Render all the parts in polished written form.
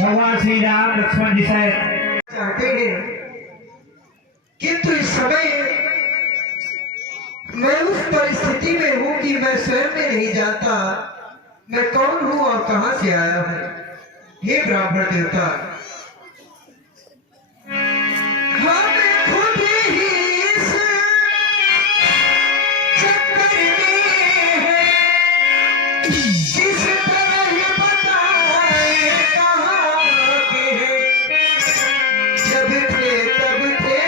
भगवान श्री राम लक्ष्मण जी से चाहते हैं, किंतु इस समय मैं उस परिस्थिति में हूं कि मैं स्वयं में नहीं जानता मैं कौन हूं और कहां से आया हूं। हे ब्राह्मण देवता, हाँ मैं खुद ही इस चक्कर में है, किस तरह ये बताए कहां के हैं। जब थे तब थे,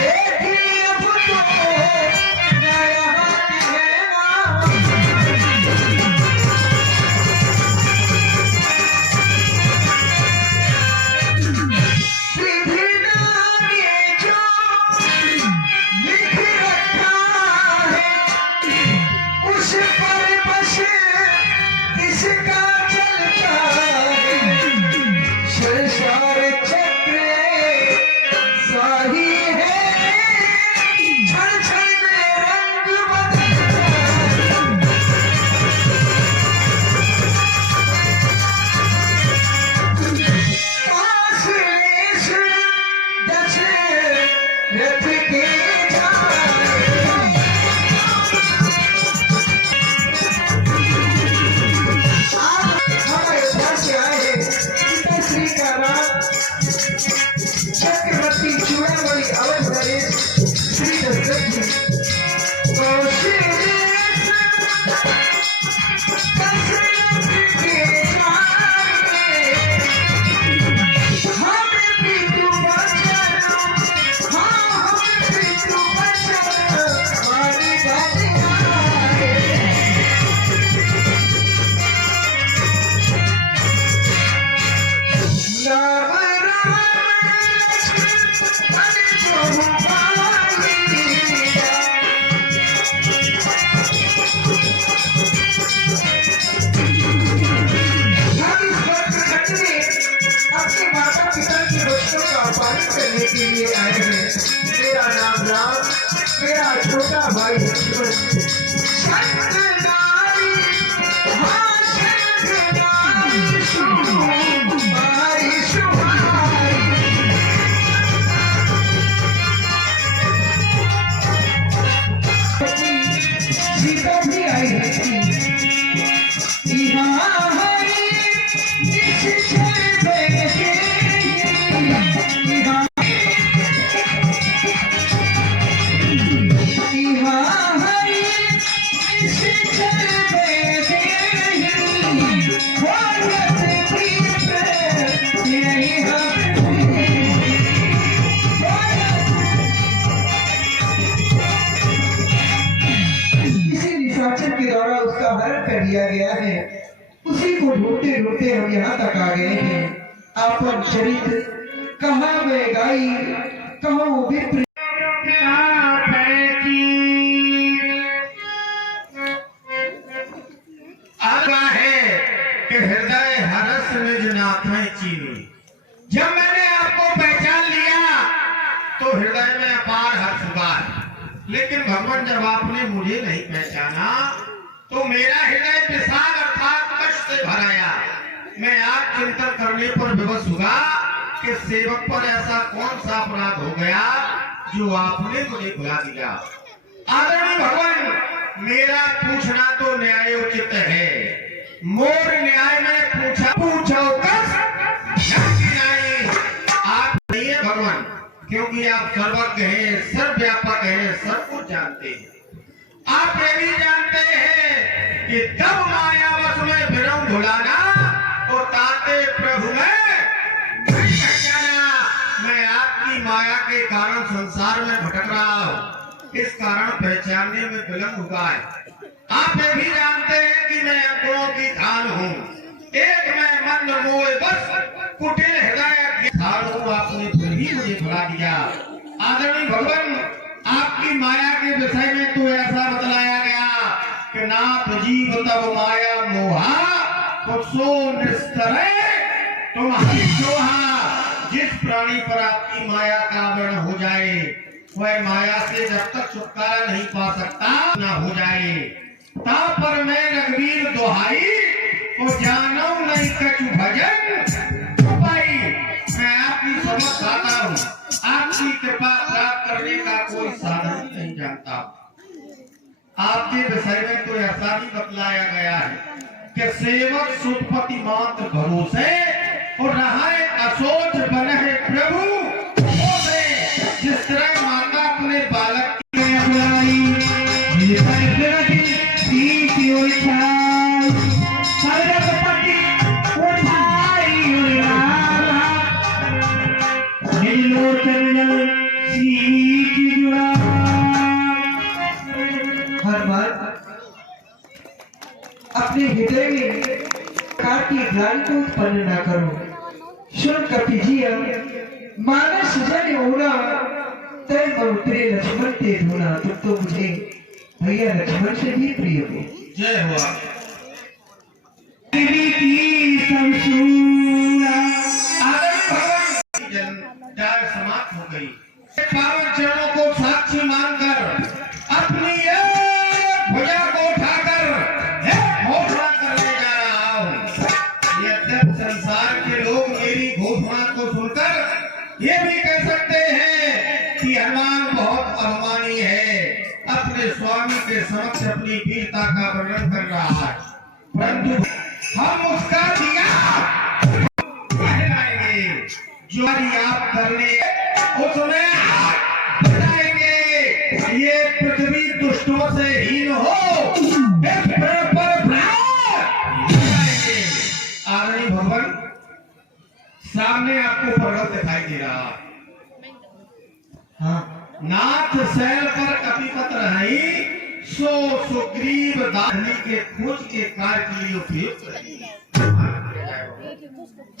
लेकिन अब तो ना यहाँ के हैं ना। विधिनाम ये जो लिख रखा है, उस पर बस किसका चलता है। संसार चक्र साही है, क्षण क्षण में रंग बदलता है। आश्लेष दशरथ के जाए, आप हमारे पास से आए हैं। पिता श्री का नाम चक्रवर्ती चूड़ामणि अवध नरेश श्री दशरथ जी। कौशलेश दशरथ के जाए, हम पितृ वचन, हाँ हम पितृ वचन हमारी बातें आए। नाम राम लक्ष्मण जो भाई, हम इस वर्ष में अपने माता पिता के बच्चों का पालन करने के लिए आए हैं। मेरा नाम राम, मेरा छोटा भाई लक्ष्मण। शंखनारी, हाँ शंखनारी शुमारी शुमारी। सीता भी आई थी, यहाँ हरी निश्चर बैठे, यहाँ हरी निश्चर बैठे, खोलत दीप यही हम। किसी निशाचर के द्वारा उसका हरण कर लिया गया है। उसी को ढूंढते ढूंढते हम यहाँ तक आ गए हैं। आपन चरित्र कहाँ मैं गाई, कहाँ वो विप्र। आगा है कि हृदय हरस निज नाथै चीनी। जब मैंने आपको पहचान लिया तो हृदय में अपार हर्ष हुआ, लेकिन भगवान जब आपने मुझे नहीं पहचाना तो मेरा हृदय विषाद अर्थात कष्ट से भर आया। मैं आप चिंतन करने पर विवश हुआ कि सेवक पर ऐसा कौन सा अपराध हो गया जो आपने मुझे भुला दिया। आदरणीय भगवान, मेरा पूछना तो न्यायोचित है। मोर न्याय में पूछो आप नहीं है भगवान, क्योंकि आप सर्वज्ञ हैं, सर्वव्यापक हैं, सब कुछ जानते हैं। आप ये भी जानते हैं कि तब मायावश में विरम भुलाना तो ताते प्रभु में नहीं पहचाना। मैं आपकी माया के कारण संसार में भटक रहा हूँ, इस कारण पहचानने में विलंब हुआ है। आप ये भी जानते हैं कि मैं अगुणों की खान हूँ, एक मैं मंद मोह बस कुटिल हृदय आपने फिर भी मुझे भुला दिया। आदरणीय भगवान, आपकी माया के विषय में तो ऐसा बतलाया गया कि नाथ जीव तब माया मोहा तो सो निस्तरे तुम्हारी सोहा जिस प्राणी पर आपकी माया का आवरण हो जाए वह माया से जब तक छुटकारा नहीं पा सकता ना हो जाए। ता पर मैं रघुवीर दोहाई को जानू नहीं कछु भजन भाई। मैं आपकी समझ खाता हूँ, आपकी कृपा प्राप्त करने का कोई साधन नहीं जानता। आपके विषय में तो ऐसा भी बतलाया गया है कि सेवक सुतपति मात्र भरोसे और रहाए असोच बने है प्रभु। जिस तरह माता अपने बालक हर बार अपने हृदय में कार की ग्लानि को उत्पन्न न करो। सुन कपिजिया मानस जन होना तय बहुतरे लक्ष्मण ते धोना। तुम तो मुझे भैया लक्ष्मण से भी प्रिय हो। जय हो। समाप्त हो गई। पावन चरणों को साक्षी मानकर अपनी भुजा को उठाकर घोषणा करने जा रहा हूँ। यद्यप संसार के लोग मेरी घोषणा को सुनकर ये भी कह सकते हैं कि हनुमान बहुत अभिमानी है, अपने स्वामी के समक्ष अपनी वीरता का वर्णन कर रहा है, परंतु हम उसका दिया जो आप करने उसमें बताएंगे। ये पृथ्वी दुष्टों से हीन हो आदरणीय भवन सामने आपको पर्वत दिखाई दे रहा। हाँ, नाथ शैल पर कपिपत रही सो सुग्रीव दानी के खोज के कार्य के लिए उपयुक्त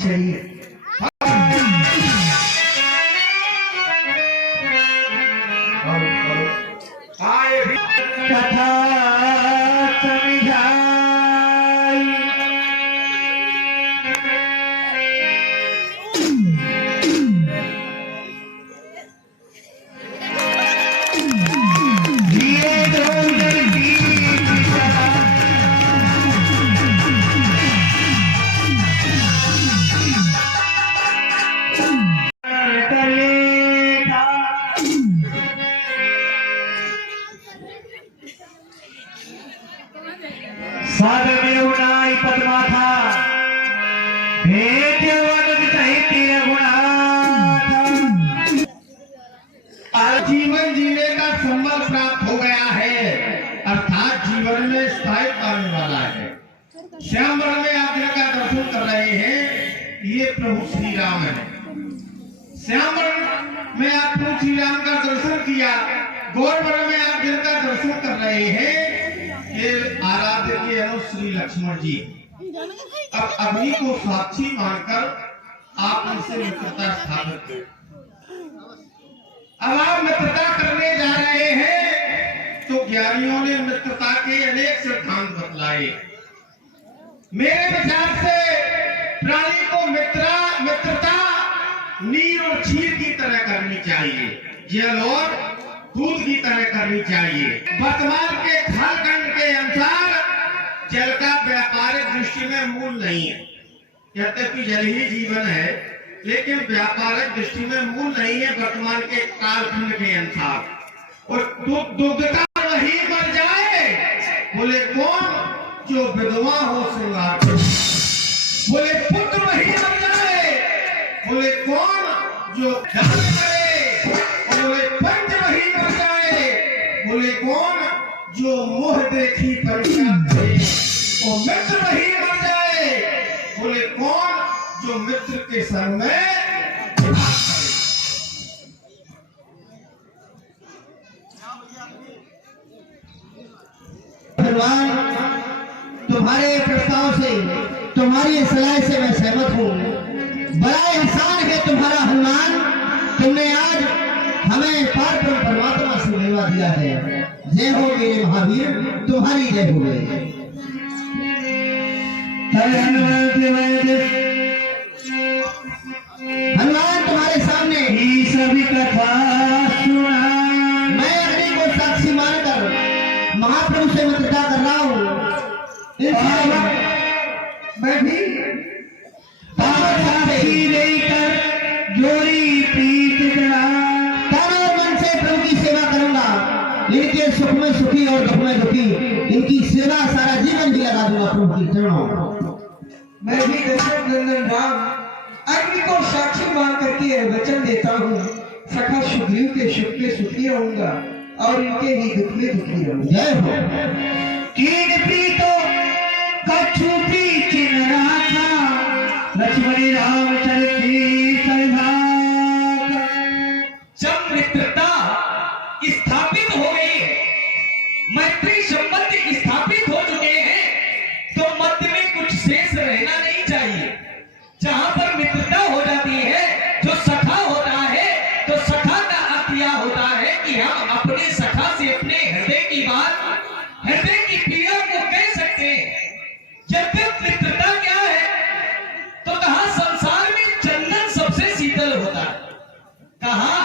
चलिए कथा समझाई। सागर में उड़ाई पद्माथा भेद वदन साहित्य गुणाथा। जीवन जीने का संबल प्राप्त हो गया है, अर्थात जीवन में स्थायित्व आने वाला है। श्याम वर्ण में आप जिनका दर्शन कर रहे हैं ये प्रभु श्री राम है। श्याम वर्ण में आपने श्री राम का दर्शन किया, गौर वर्ण में आप जिनका दर्शन कर रहे हैं ये आराध्य के अनु श्री लक्ष्मण जी। अब अग्नि को साक्षी मानकर आप उनसे मित्रता स्थापित करें। अब आप मित्रता करने जा रहे हैं तो ज्ञानियों ने मित्रता के अनेक सिद्धांत बतलाए। मेरे विचार से प्राणी को मित्रता नीर और क्षीर की तरह करनी चाहिए, जल और दूध की तरह करनी चाहिए। वर्तमान के कालखंड के अनुसार जल का व्यापारिक दृष्टि में मूल नहीं है। यद्यपि जल ही जीवन है लेकिन व्यापारिक दृष्टि में मूल नहीं है वर्तमान के कालखंड के अनुसार। और दुग्धता वही मर जाए बोले कौन जो विधवा हो श्रृंगार, बोले पुत्र वही मर जाए बोले कौन जो दान करे, बोले पंच वही मर जाए बोले कौन जो मोह देखी परीक्षा करे, और मित्र वही मर जाए बोले कौन जो मित्र के संग में भगवान तुम्हारे प्रस्ताव से तुम्हारी सलाह से मैं सहमत हूँ। बड़ा एहसान है तुम्हारा हनुमान, तुमने आज हमें पार परमात्मा से मेवा दिया है। जय हो मेरे महावीर, तुम्हारी जय हो गई। हनुमान कथा सुनाई। मैं अग्नि को साक्षी मानकर महाप्रभु से मित्रता कर रहा हूँ। मैं भी साक्षी देकर जोड़ी प्रीत जड़ा, तन और मन से प्रभु की सेवा करूंगा। इनके सुख में सुखी और दुख में दुखी, इनकी सेवा सारा जीवन भी लगा दूंगा प्रभु की चरणों। मैं भी दशरथ नंदन राम अग्नि को साक्षी मान करके वचन देता हूँ, सखा सुग्रीव के सुख में सुखी रहूंगा और इनके ही दुख में दुखी रहूंगा। जय हो। कीट प्रीतो कछु प्रीत न राखा, लक्ष्मण रामचंद्र की सौभाग। जब मित्रता स्थापित हो गई है, मैत्री संबंध स्थापित हो चुके हैं, तो मध्य में कुछ शेष रहना नहीं चाहिए। जहां पर मित्रता हो जाती है, जो सखा होता है, तो सखा का अर्थ यह होता है कि हम अपने सखा से अपने हृदय की बात, हृदय की पीड़ा को कह सकते हैं। जब मित्रता क्या है, तो कहा संसार में चंदन सबसे शीतल होता है। कहा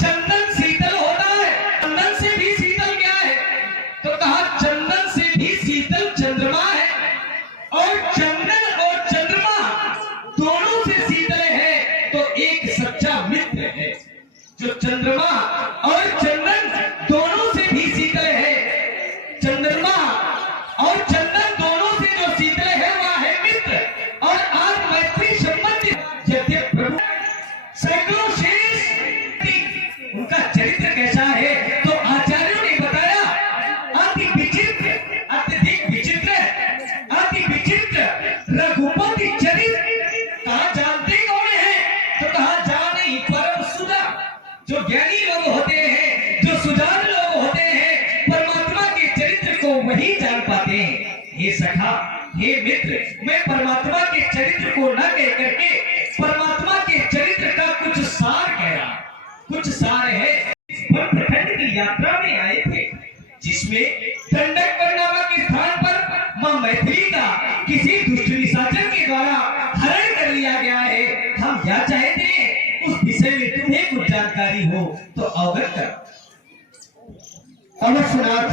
चंदन शीतल होता है, चंदन से भी शीतल क्या है, तो कहा चंदन से भी शीतल चंद्रमा है, और चंदन और चंद्रमा दोनों से शीतल है तो एक सच्चा मित्र है। जो चंद्रमा और चंदन दोनों से भी शीतल है, चंद्रमा और चंदन दोनों से जो शीतल है वह है मित्र। और आज मैत्री संबंध यद्यपि प्रभु सैकड़ों शेष, उनका चरित्र कैसा है तो आचार्यों ने बताया, अति विचित्र, अत्यधिक विचित्र, अति विचित्र रघुपति चरित्र। कहा जानते कौन है, तो कहा जाने ही परम सुधा। जो ज्ञानी लोग होते हैं, जो सुजान लोग होते हैं, परमात्मा के चरित्र को वही जान पाते हैं। हे सखा, हे मित्र, मैं परमात्मा के चरित्र को न कह करके परमात्मा के चरित्र का कुछ सार कह रहा, कुछ सार है। इस प्रखंड की यात्रा में आए थे, जिसमें दंडक नामक स्थान पर मां मैथिली का किसी दुष्ट निशाचर के द्वारा हरण कर लिया गया है। हम क्या चाहते हैं, उस विषय में तुम्हें कुछ जानकारी हो तो अवगत कर। अवश्यनाथ,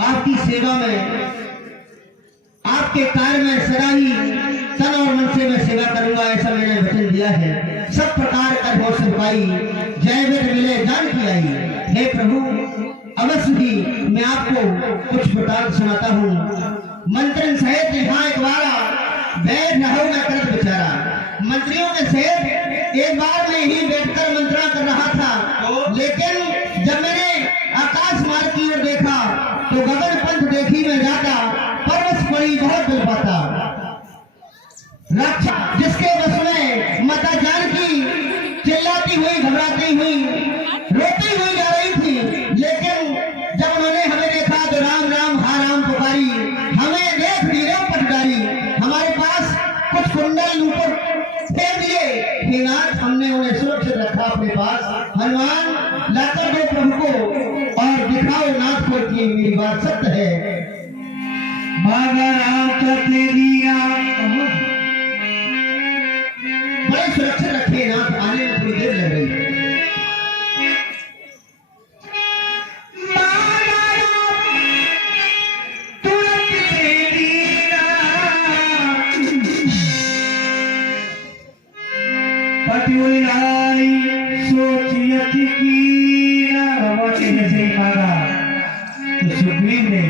आपकी सेवा में, आपके कार्य में सदा ही तन और मन से मैं सेवा करूंगा, ऐसा मैंने वचन दिया है। सब प्रकार का भोज पाई, जय वेद मिले जान की आई। हे प्रभु, अवश्य ही मैं आपको कुछ बता सुनाता हूँ। मंत्रण सहित यहाँ एक बारा बैठ रहा मैं करत बेचारा। मंत्रियों के सहित एक बार में ही बैठकर मंत्रणा कर रहा था, लेकिन जब मैंने आकाश मार्ग की ओर देखा तो गगन पंथ देखी मैं जाता, परवश पड़ी बहुत दिल पाता। रक्षा जिसके बस में माता जानकी चिल्लाती हुई, घबराती हुई, रोती हुई जा रही थी, लेकिन जब उन्होंने हमें देखा तो राम राम हा राम पुकारी। हमें देख वीरों पटकारी, हमारे पास कुछ कुंडल ऊपर फेंक दिए। हे नाथ, हमने उन्हें सुरक्षित रखा अपने पास। हनुमान लाकर दो प्रभु को और दिखाओ नाथ को कि मेरी बात सत्य है। बड़े सुरक्षित रखे नाथ, आने में थोड़ी देर लग रही है। सुग्रीव ने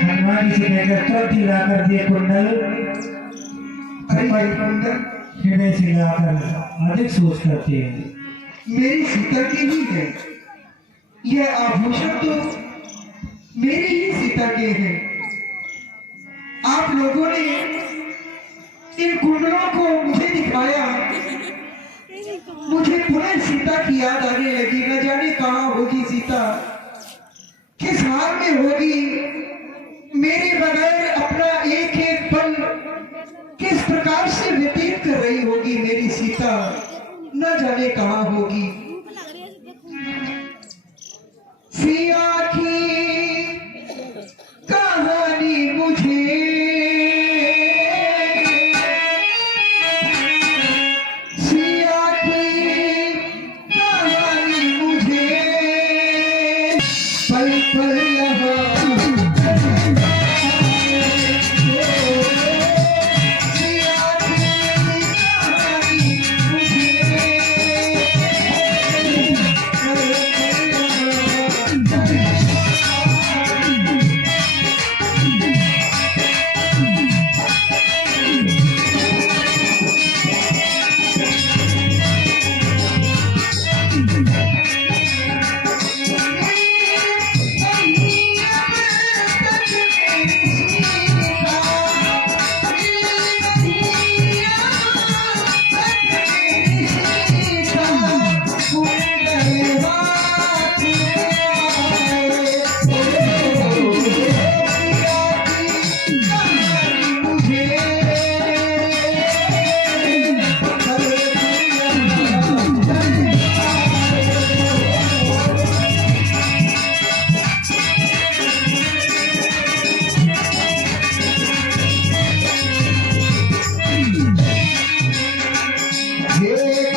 हनुमान जी से कहकर चौथी लाकर दिए कुंडल, हृदय से लाकर अधिक सोच करते हैं। मेरी सीता की ही है, यह आभूषण तो मेरी ही सीता के हैं। आप लोगों ने इन कुंडलों को मुझे दिखाया, मुझे पुनः सीता की याद आने लगी। न जाने कहाँ होगी सीता, किस हाल में होगी, मेरे बगैर अपना एक एक पल किस प्रकार से व्यतीत कर रही होगी मेरी सीता, न जाने कहाँ होगी। सिया की कहानी मुझे सिया ये